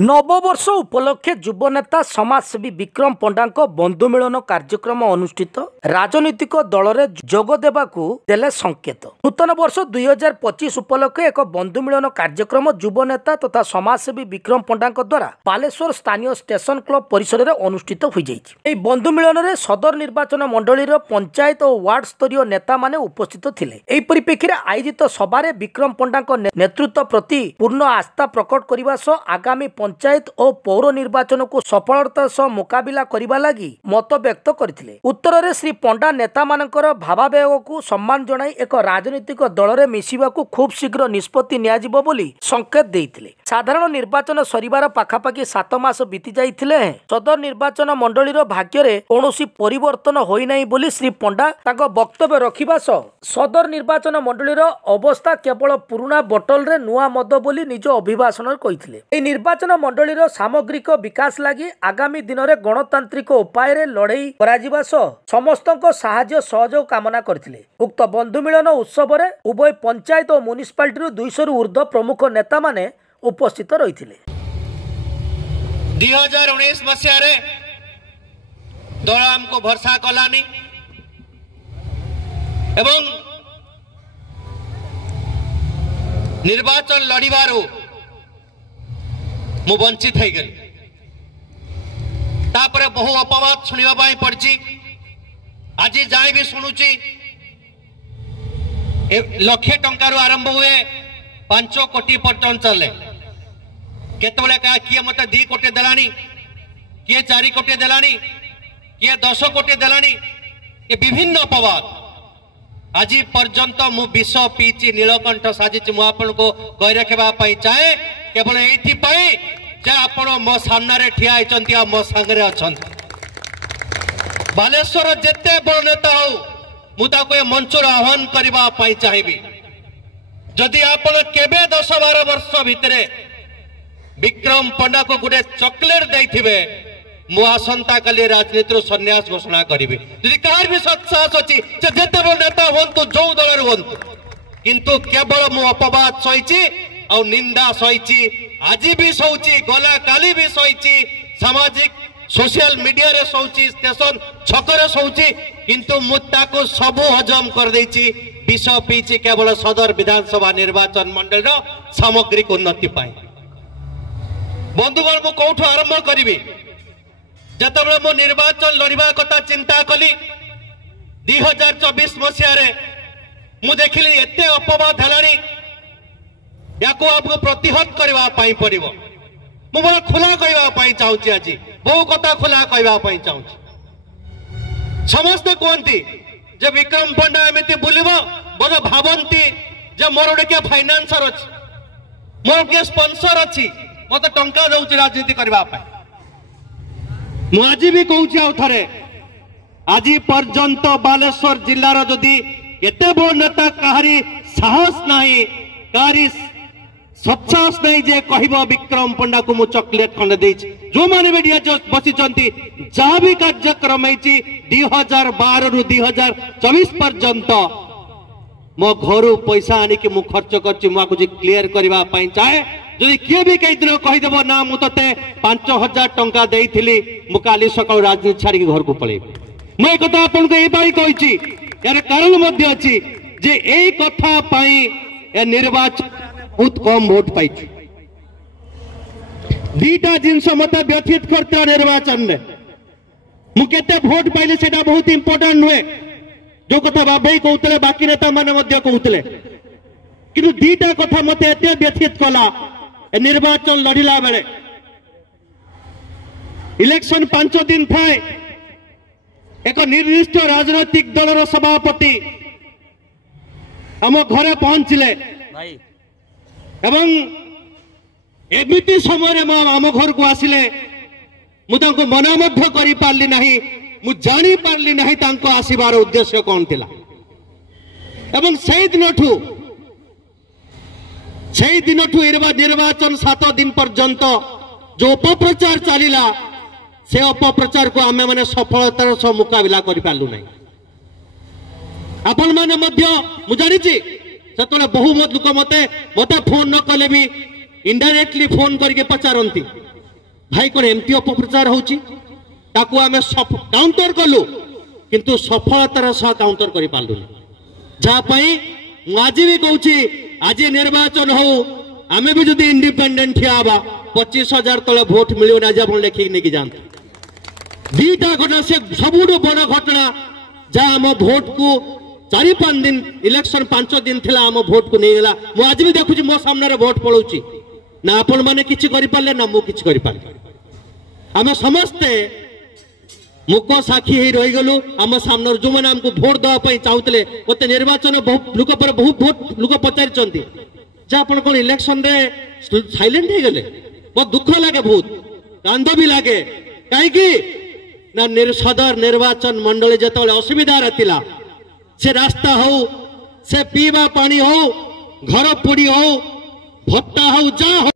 नववर्ष उपलक्षे युवनेता समाजसेवी विक्रम पंडा बंधु मिलन कार्यक्रम अनुष्ठित राजनीतिक दल में जोगदेवाकू देले संकेत। नूतन वर्ष 2025 उपलक्षे एक बंधु मिलन कार्यक्रम युवनेता तथा समाजसेवी विक्रम पंडा द्वारा बालेश्वर स्थानीय स्टेशन क्लब परिसर में अनुष्ठित हो जाइए। बंधु मिलन में सदर निर्वाचन मंडली पंचायत और वार्ड स्तरीय नेता माने उपस्थित थिले। एही परिप्रेक्षी आयोजित सभारे विक्रम पंडा नेतृत्व प्रति पूर्ण आस्था प्रकट करने सह आगामी पंचायत और पौर निर्वाचन को सफलता सह मुकाबिला करने लगी मत व्यक्त करथिले। उत्तर में श्री पंडा नेता मानकर भावावेग को सम्मान जणाई एक राजनीतिक दल में मिसिबाकू खूब शीघ्र निष्पत्ति नियाजिबो बोली संकेत देइथिले। साधारण निर्वाचन सरिबार पाखापाखि 7 मास बीती जाइथिले सदर निर्वाचन मंडली भाग्य रे कौनसी परिवर्तन होई नाही बोली श्री पंडा ताको वक्तव्य रखिबा सह सदर निर्वाचन मंडली अवस्था केवल पुराना बोतल रे नुआ मद बोली निज अभिभाषण कहिथिले। ए निर्वाचन मंडली सामग्रिक विकास लगी आगामी दिन में गणतांत्रिक उपाय रे लड़ाई करा सह समस्तक साहाय्य सहयोग कामना करथिले। उक्त बंधु मिलन उत्सव रे उभय पंचायत और म्युनिसिपालिटी 200 रु ऊर्ध्व प्रमुख नेता माने उपस्थित रहिथिले। 2019 मसीह रे दल हमको भरसा कलानी एवं निर्वाचन लड़िबारू मु वंचित हो गली। तापर बहु अपवाद शुणा पड़ी। आज जाए भी शुणुची लक्षे टंकार आरंभ हुए 5 कोटी पर्यटन चले। केतबले कहा किए मत 2 कोटी देलानी, किए 4 कोटी देलानी, किए 10 कोटी देलानी, ये विभिन्न अपवाद। आज पर्यंत मु विष पीची नीलकंठ साजिची मु आपन को कहि रखबा पई चाहे केवल एथि पई जे आपण मो सामने ठिया होइचंती आ मो संगरे अछंती। बालेश्वर जेते बड़ नेता हो मु ताको ए मंचर आह्वान करबा पई चाहिबी। जदि आपण केबे 10-12 वर्ष भितरे विक्रम पंडा को गुटे चॉकलेट देथिबे मु आसंता काली राजनीति सन्यास घोषणा करी। यदि कहार भी सत्साहस अच्छी जेते बड़ नेता हूँ जो दल हूँ किंतु केवल मु अपवाद सही और निंदा सही। आज भी सौची, गला काली भी सही, सामाजिक सोशल मीडिया रे सौची, स्टेशन छकर सौची, किंतु मुताको सबु हजम कर देची। विष पीची केवल सदर विधानसभा निर्वाचन मंडल सामग्रिक उन्नति पाए। बंधुगण मु कौठु आरंभ करी जतबे मु निर्वाचन लड़िबा कथा चिंता कली 2024 मसीह रे मु देखिली एते अपवाद हेलानी याको आपको प्रतिहत करबा पई पड़िबो। मु बड़ा खुला कहबा पई चाहूची। आज बहु कथा खुला कहबा पई चाहूची। समस्त कहती जे विक्रम पंडा एमती बुलिबो बोध भावंती जे मोर के फाइनेंसर अछि, मोर के स्पॉन्सर अछि, मते टंका दउची राजनीति करबा पई। मु आज भी कहूची आउ थरे आज पर्यंत बालेश्वर जिल्लार जदि एते बड़ नेता कहारी साहस नहीं, कहारी सत्साहस नहीं जे कहबो विक्रम पंडा को मु चॉकलेट खंडे देछि। जो माने मीडिया बसी जहाँ भी कार्यक्रम 2012 रु 2024 पर्यंत मो घर पैसा आनी कि मु खर्च करछि मुझे क्लियर करबा पई चाहे। जदि किए भी कई दिन कहीदेव ना मु ते 5000 टंका देइथिली मु काली सकाळ राजनीति छाड़ी घर को पळे। मैं कथा आपन को ए बारी कहिछि यार कारण मध्य अछि जे ए कथा पई ए निर्वाचन बहुत कम वोट पाई। 2टा जिनस मत व्यथित करता निर्वाचन में मु केते वोट पाइले सेटा बहुत इंपोर्टेंट नुहे। जो कथा बाबे कहते बाकी नेता माने मध्य कहते किंतु 2टा कथा मत एते व्यथित कला निर्वाचन लड़िला बेले। इलेक्शन 5 दिन थाए एक निर्दिष्ट राजनैतिक दलर सभापति आम घरे पहुंचले एवं एमिति समय आम घर को आसिले मुझे मना करी पारली नहीं, मु जानी पारली नहीं तांको आसीबार उद्देश्य कौन थिला। एवं से दिन निर्वाचन 7 दिन पर्यंत जो अपप्रचार चलिला से अपप्रचार को आमे माने सफलतार सह मुकाबिला करि पारलु नहीं। आपण माने मध्य मु जानिछि सेतले बहुमत लोक मते फोन न कले भी इनडायरेक्टली फोन करके पचारती भाई कौन एमती अपप्रचार होची ताकू आमे काउंटर कलु किंतु सफलतार सह काउंटर करि पालु जहाँ आज भी कहूँ आज निर्वाचन हो आमे भी जदि इंडिपेंडेंट ठिया 25,000 तले भोट मिलियो आज आप लेखिक नहीं जानते दीटा घटना से सबुठ बड़ घटना जहाँ आम भोट को 4-5 दिन इलेक्शन 5 दिन थिला आम भोट को नहीं गला मु आज भी देखुची मो सामने भोट पड़ोची ना आपण माने किछि करि पाले ना मु किछि करि पाले आमे समस्ते मुक साक्षी ही रही गलु आम सामने जो मैंने आमको भोट देवाई चाहूले मत निर्वाचन लोक पर बहुत भोट लोक पचारि जहाँ कौन इलेक्शन रे साइलेंट हो गले बहुत दुख लगे बहुत कांद भी लगे कहीं ना सदर निर्वाचन मंडली जो असुविधा रहा से रास्ता हो से पीवा पानी हो घर पोड़ी हो भत्ता हो जा